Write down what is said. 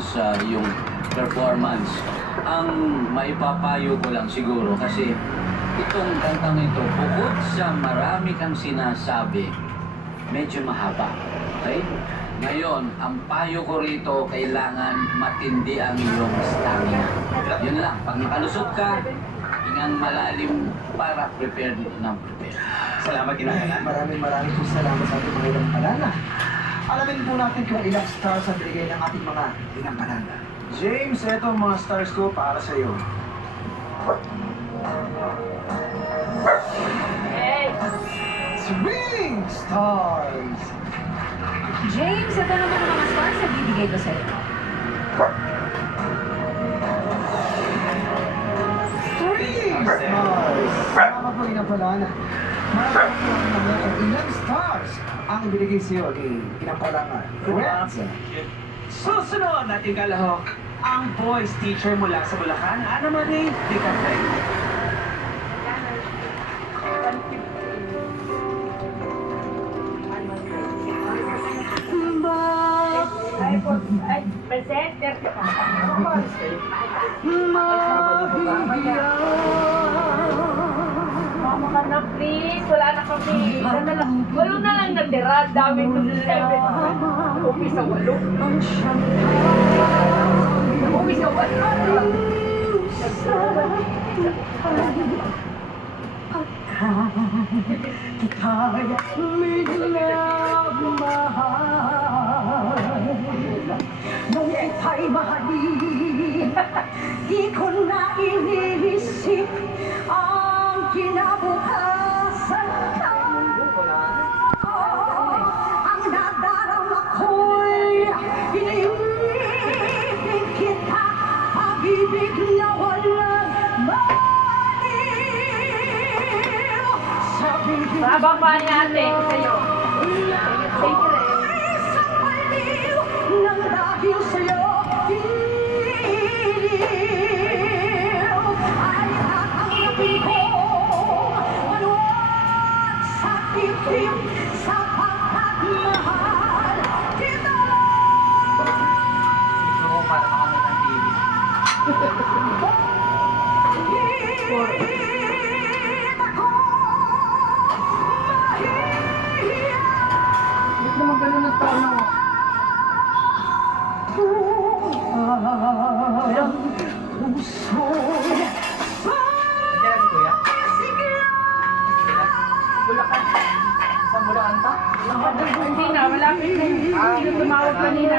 sa iyong performance. Ang maipapayo ko lang siguro kasi itong kantang ito, bukod sa marami kang sinasabi, medyo mahaba. Okay? Ngayon, ang payo ko rito, kailangan matindi ang iyong stamina. Yun lang, pag nakalusot ka, hingang malalim para prepared ng prepared. Salamat, Kinakanan. Maraming po salamat sa ating mga ilang panana. Alamin po natin kung ilang stars ang binigay ng ating mga ilang panana. James, eto ang mga stars ko para sa iyo. Hey! Swing stars! James, ito naman ang mga stars na bibigay ko sa'yo. Three stars! Salamat po ilang panana. Maraming po ang ilang stars ang ibinigay sa iyo ni Inampalangan. Correct? Susunod nating kalahok, ang voice teacher mula sa Bulacan, Ana Marie Dicapay. Ay, presenter ka. Mama ka na, please. Wala na kami. Walo na lang nandira. Dami ko na 7. Umpisa 8. Umpisa 8. Nung ika'y mahalin, di ko na iniisip ang kinabukasan ka. Ang nadarama ko'y iniibig kita, pag-ibig na walang maliw. Sabihin Habang pa ni ate, sa'yo. Thank you, Ray. isang baliw nang dahil sa'yo iliw ay tatanggapin ko maluwag sa titim sapagkat mahal kita. Gusto ko para makamit ang TV. Bakit ako mahihiya? Ba't naman ganun ang tono? Ang puso'y Diyan si Kuya. sigla. Bulacan. Sa Bulacan pa? Hindi na, wala pa. Tumawag kanina.